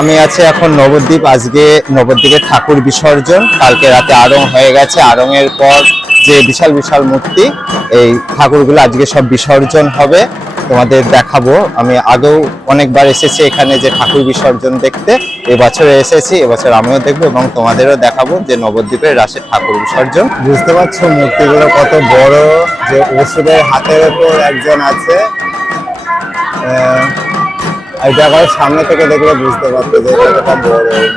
আমি আছি এখন নবদ্বীপ। আজকে নবদ্বীপে ঠাকুর বিসর্জন। কালকে রাতে আরং হয়ে গেছে। আরং এর পর যে বিশাল বিশাল মূর্তি, এই ঠাকুরগুলো আজকে সব বিসর্জন হবে। তোমাদের দেখাবো। আমি আগেও অনেকবার এসেছি এখানে যে ঠাকুর বিসর্জন দেখতে। এবছরে এসেছি, এবছর আমিও দেখব এবং তোমাদেরও দেখাবো যে নবদ্বীপের রাসের ঠাকুর বিসর্জন। বুঝতে পারছ মূর্তিগুলো কত বড়? যে ওষুধের হাতের ওপর একজন আছে। এই জায়গায় সামনে থেকে দেখলে বুঝতে পারতো যে কতটা বড় এই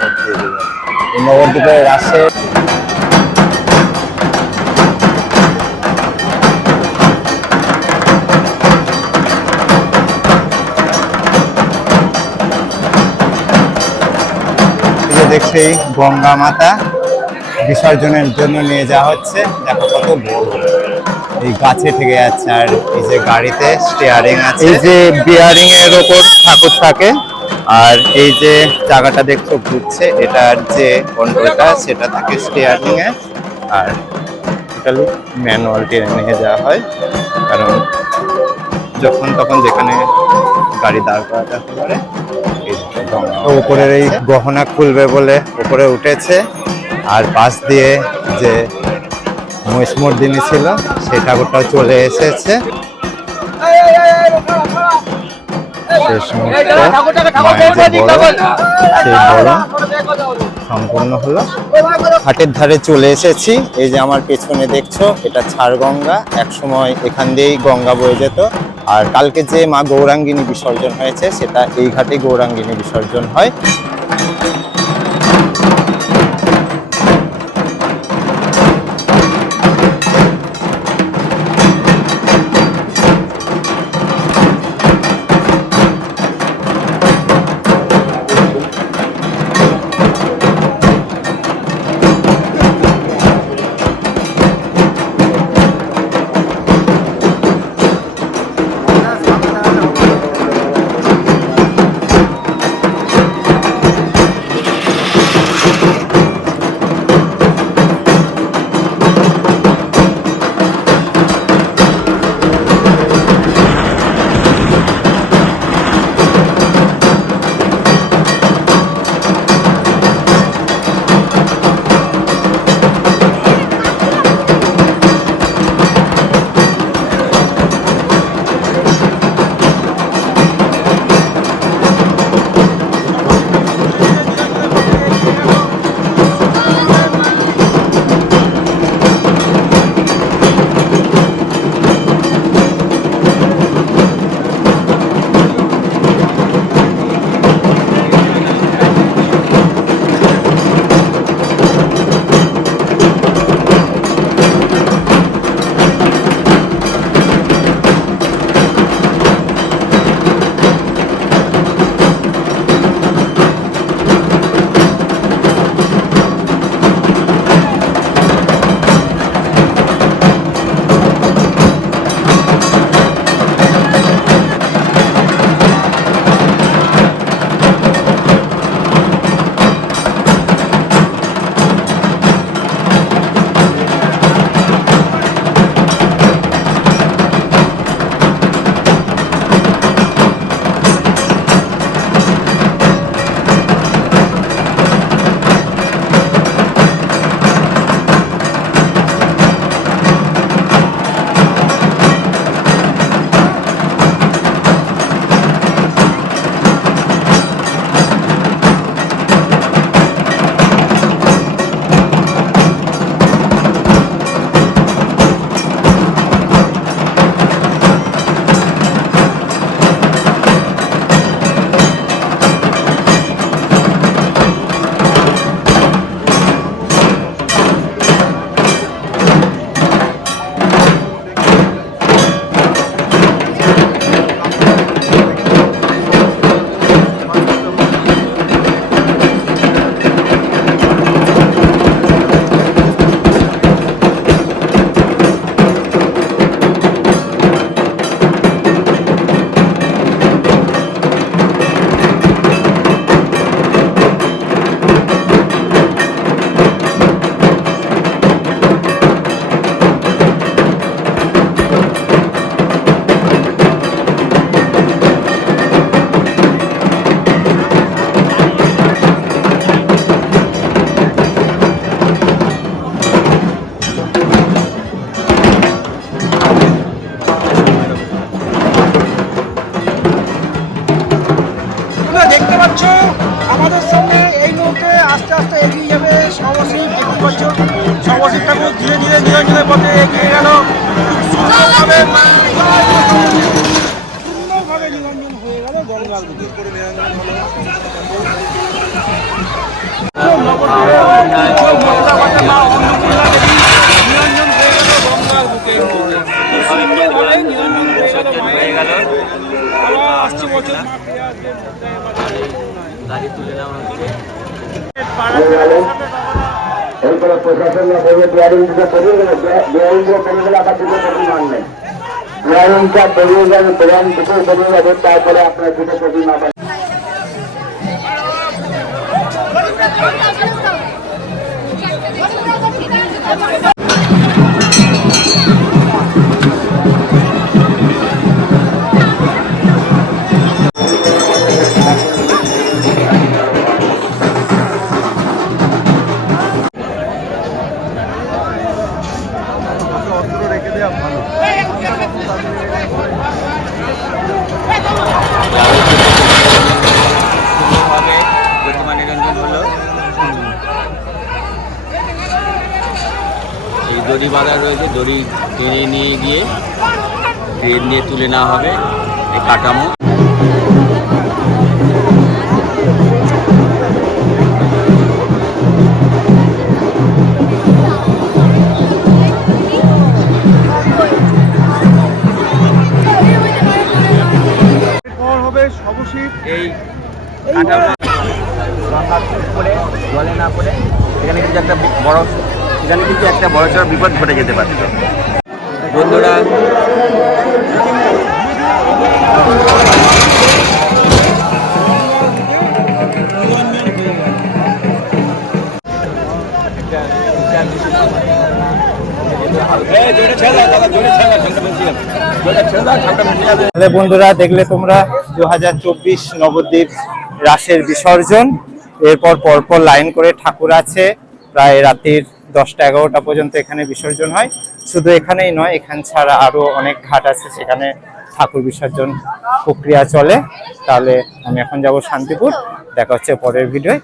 এই নবদ্বীপের এই দেখছি গঙ্গা মাতা। বিসর্জনের জন্য নিয়ে যাওয়া হচ্ছে। দেখো কত বড়। এই গাছে থেকে যাচ্ছে আর এই যে গাড়িতে স্টিয়ারিং আছে। এই যে বিয়ারিং এর ওপর ঠাকুর থাকে আর এই যে চাকাটা দেখছ ঘুরছে এটার যে কন্ট্রোলটা সেটা থাকে স্টিয়ারিং এ। আর টোটালি ম্যানুয়াল টেনে নিয়ে যাওয়া হয় কারণ যখন তখন যেখানে গাড়ি দাঁড় করাতে হতে পারে উপরের এই গহনা খুলবে বলে উপরে উঠেছে। আর পাশ দিয়ে যে মহিষমর্দিনী ছিল, সেই ঠাকুরটাও চলে এসেছে। সম্পূর্ণ হলো। হাটের ধারে চলে এসেছি। এই যে আমার পেছনে দেখছ, এটা ছাড়গঙ্গা। এক সময় এখান দিয়েই গঙ্গা বয়ে যেত। আর কালকে যে মা গৌরাঙ্গিনী বিসর্জন হয়েছে, সেটা এই ঘাটে গৌরাঙ্গিনী বিসর্জন হয়। ধীরে ধীরে ধীরে ধীরে পথে এগিয়ে গেল। খুব হয়ে গেল গঙ্গার এরপরে প্রশাসন না করবে বিয়ারিং দিতে পেরিয়ে গেলে বিয়ারিং দিয়ে পেরিয়ে গেলে আবার দুটো প্রতি মানবেন বিয়ারিংটা পেরিয়ে যাবে দুটো প্রতি মানবেন ভাবে প্রতিমা নিরঞ্জন হলো। এই দড়ি বাঁধা রয়েছে, দড়ি টেনে নিয়ে গিয়ে ট্রেন দিয়ে তুলে নেওয়া হবে। এই কাঠামো। এই করে জলে না পড়ে এখানে কিন্তু একটা বড় এখানে কিন্তু একটা বড় সড়ো বিপদ ঘটে যেতে পারত বন্ধুরা বন্ধুরা দেখলে তোমরা দু হাজার চব্বিশ নবদ্বীপ রাসের বিসর্জন। এরপর পরপর লাইন করে ঠাকুর আছে। প্রায় রাতের দশটা এগারোটা পর্যন্ত এখানে বিসর্জন হয়। শুধু এখানেই নয়, এখান ছাড়া আরও অনেক ঘাট আছে সেখানে ঠাকুর বিসর্জন প্রক্রিয়া চলে। তাহলে আমি এখন যাব শান্তিপুর। দেখা হচ্ছে পরের ভিডিও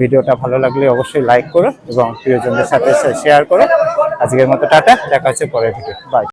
ভিডিওটা ভালো লাগলে অবশ্যই লাইক করো এবং প্রিয়জনদের সাথে শেয়ার করো। আজকের মতো টাটা। দেখা হচ্ছে পরের ভিডিও বাই